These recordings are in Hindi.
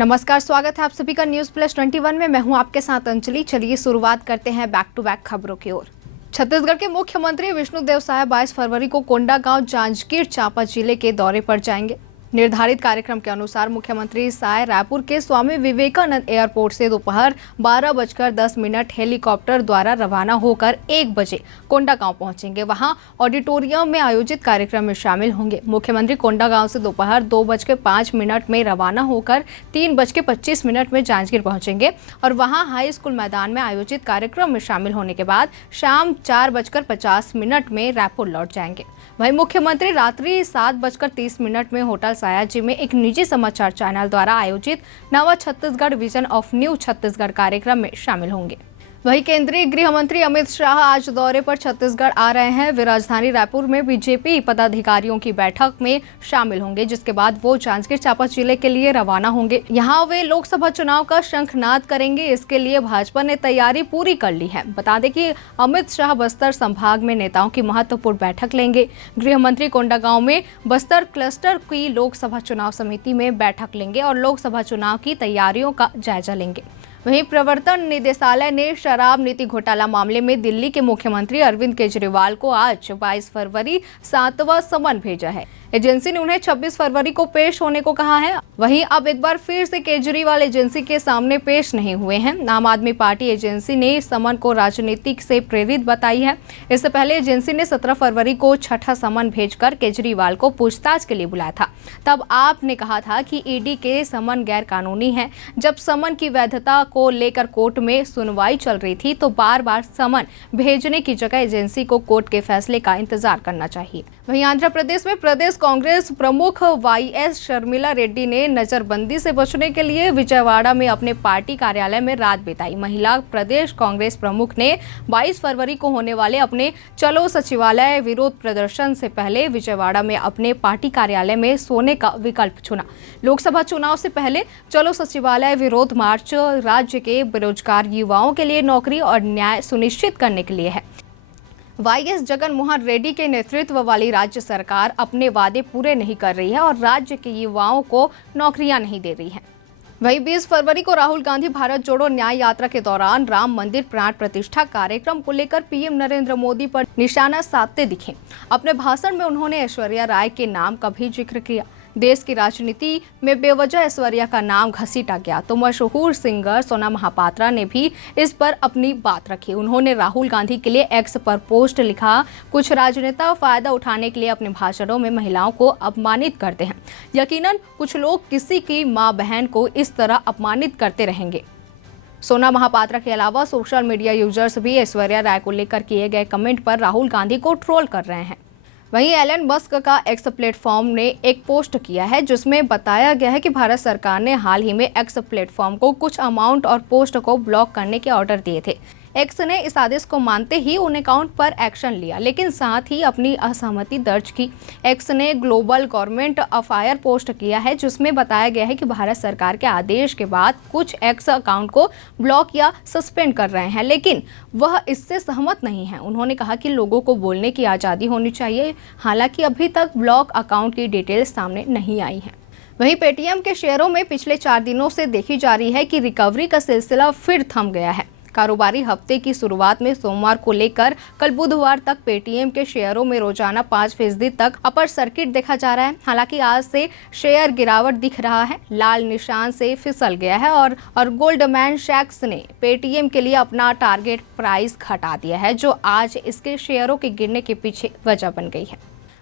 नमस्कार, स्वागत है आप सभी का न्यूज़ प्लस 21 में। मैं हूं आपके साथ अंजलि। चलिए शुरुआत करते हैं बैक टू बैक खबरों की ओर। छत्तीसगढ़ के मुख्यमंत्री विष्णुदेव साय 22 फरवरी को कोंडागांव, जांजगीर चांपा जिले के दौरे पर जाएंगे। निर्धारित कार्यक्रम के अनुसार मुख्यमंत्री साय रायपुर के स्वामी विवेकानंद एयरपोर्ट से दोपहर 12:10 हेलीकॉप्टर द्वारा रवाना होकर 1 बजे कोंडागांव पहुंचेंगे। वहां ऑडिटोरियम में आयोजित कार्यक्रम में शामिल होंगे। मुख्यमंत्री कोंडागांव से दोपहर 2:05 में रवाना होकर 3:25 में जांजगीर पहुंचेंगे और वहां हाई स्कूल मैदान में आयोजित कार्यक्रम में शामिल होने के बाद शाम 4:50 में रायपुर लौट जाएंगे। वहीं मुख्यमंत्री रात्रि 7:30 में होटल सयाजी में एक निजी समाचार चैनल द्वारा आयोजित नवा Chhattisgarh vision of new Chhattisgarh कार्यक्रम में शामिल होंगे। वहीं केंद्रीय गृह मंत्री अमित शाह आज दौरे पर छत्तीसगढ़ आ रहे हैं। वे राजधानी रायपुर में बीजेपी पदाधिकारियों की बैठक में शामिल होंगे, जिसके बाद वो जांजगीर चांपा जिले के लिए रवाना होंगे। यहां वे लोकसभा चुनाव का शंखनाद करेंगे। इसके लिए भाजपा ने तैयारी पूरी कर ली है। बता दें कि अमित शाह बस्तर संभाग में नेताओं की महत्वपूर्ण बैठक लेंगे। गृह मंत्री कोंडागांव में बस्तर क्लस्टर की लोकसभा चुनाव समिति में बैठक लेंगे और लोकसभा चुनाव की तैयारियों का जायजा लेंगे। वहीं प्रवर्तन निदेशालय ने शराब नीति घोटाला मामले में दिल्ली के मुख्यमंत्री अरविंद केजरीवाल को आज 22 फरवरी 7वां समन भेजा है। एजेंसी ने उन्हें 26 फरवरी को पेश होने को कहा है। वहीं अब एक बार फिर से केजरीवाल एजेंसी के सामने पेश नहीं हुए हैं। आम आदमी पार्टी एजेंसी ने इस समन को राजनीतिक से प्रेरित बताई है। इससे पहले एजेंसी ने 17 फरवरी को छठा समन भेजकर केजरीवाल को पूछताछ के लिए बुलाया था। तब आप ने कहा था कि ईडी के समन गैर कानूनी है। जब समन की वैधता को लेकर कोर्ट में सुनवाई चल रही थी तो बार बार समन भेजने की जगह एजेंसी को कोर्ट के फैसले का इंतजार करना चाहिए। वहीं आंध्र प्रदेश में प्रदेश कांग्रेस प्रमुख वाईएस शर्मिला रेड्डी ने नजरबंदी से बचने के लिए विजयवाड़ा में अपने पार्टी कार्यालय में रात बिताई। महिला प्रदेश कांग्रेस प्रमुख ने 22 फरवरी को होने वाले अपने चलो सचिवालय विरोध प्रदर्शन से पहले विजयवाड़ा में अपने पार्टी कार्यालय में सोने का विकल्प चुना। लोकसभा चुनाव से पहले चलो सचिवालय विरोध मार्च राज्य के बेरोजगार युवाओं के लिए नौकरी और न्याय सुनिश्चित करने के लिए है। वाईएस जगन मोहन रेड्डी के नेतृत्व वाली राज्य सरकार अपने वादे पूरे नहीं कर रही है और राज्य के युवाओं को नौकरियां नहीं दे रही है। वहीं 20 फरवरी को राहुल गांधी भारत जोड़ो न्याय यात्रा के दौरान राम मंदिर प्राण प्रतिष्ठा कार्यक्रम को लेकर पीएम नरेंद्र मोदी पर निशाना साधते दिखे। अपने भाषण में उन्होंने ऐश्वर्या राय के नाम का भी जिक्र किया। देश की राजनीति में बेवजह ऐश्वर्या का नाम घसीटा गया तो मशहूर सिंगर सोना महापात्रा ने भी इस पर अपनी बात रखी। उन्होंने राहुल गांधी के लिए एक्स पर पोस्ट लिखा, कुछ राजनेता फायदा उठाने के लिए अपने भाषणों में महिलाओं को अपमानित करते हैं। यकीनन कुछ लोग किसी की मां बहन को इस तरह अपमानित करते रहेंगे। सोना महापात्रा के अलावा सोशल मीडिया यूजर्स भी ऐश्वर्या राय को लेकर किए गए कमेंट पर राहुल गांधी को ट्रोल कर रहे हैं। वहीं एलन मस्क का एक्स प्लेटफॉर्म ने एक पोस्ट किया है जिसमें बताया गया है कि भारत सरकार ने हाल ही में एक्स प्लेटफॉर्म को कुछ अमाउंट और पोस्ट को ब्लॉक करने के ऑर्डर दिए थे। एक्स ने इस आदेश को मानते ही उन अकाउंट पर एक्शन लिया, लेकिन साथ ही अपनी असहमति दर्ज की। एक्स ने ग्लोबल गवर्नमेंट अफायर पोस्ट किया है जिसमें बताया गया है कि भारत सरकार के आदेश के बाद कुछ एक्स अकाउंट को ब्लॉक या सस्पेंड कर रहे हैं, लेकिन वह इससे सहमत नहीं है। उन्होंने कहा कि लोगों को बोलने की आज़ादी होनी चाहिए। हालांकि अभी तक ब्लॉक अकाउंट की डिटेल्स सामने नहीं आई है। वहीं पेटीएम के शेयरों में पिछले 4 दिनों से देखी जा रही है कि रिकवरी का सिलसिला फिर थम गया है। कारोबारी हफ्ते की शुरुआत में सोमवार को लेकर कल बुधवार तक पेटीएम के शेयरों में रोजाना 5% तक अपर सर्किट देखा जा रहा है। हालांकि आज से शेयर गिरावट दिख रहा है, लाल निशान से फिसल गया है और गोल्डमैन सैक्स ने पेटीएम के लिए अपना टारगेट प्राइस घटा दिया है, जो आज इसके शेयरों के गिरने के पीछे वजह बन गई है।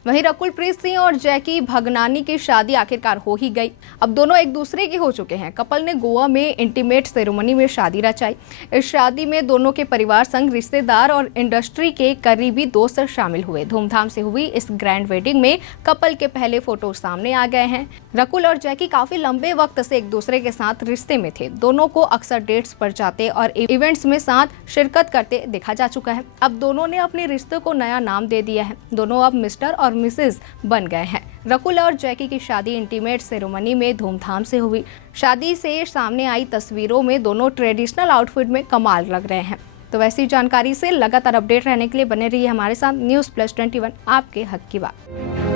वहीं रकुलप्रीत सिंह और जैकी भगनानी की शादी आखिरकार हो ही गई। अब दोनों एक दूसरे के हो चुके हैं। कपल ने गोवा में इंटीमेट सेरेमनी में शादी रचाई। इस शादी में दोनों के परिवार संग रिश्तेदार और इंडस्ट्री के करीबी दोस्त शामिल हुए। धूमधाम से हुई इस ग्रैंड वेडिंग में कपल के पहले फोटो सामने आ गए हैं। रकुल और जैकी काफी लंबे वक्त से एक दूसरे के साथ रिश्ते में थे। दोनों को अक्सर डेट्स पर जाते और इवेंट्स में साथ शिरकत करते देखा जा चुका है। अब दोनों ने अपने रिश्ते को नया नाम दे दिया है। दोनों अब मिस्टर और मिसेज बन गए हैं। रकुल और जैकी की शादी इंटीमेट सेरेमनी में धूमधाम से हुई। शादी से सामने आई तस्वीरों में दोनों ट्रेडिशनल आउटफिट में कमाल लग रहे हैं। तो वैसी जानकारी से लगातार अपडेट रहने के लिए बने रहिए हमारे साथ। न्यूज़ प्लस 21, आपके हक की बात।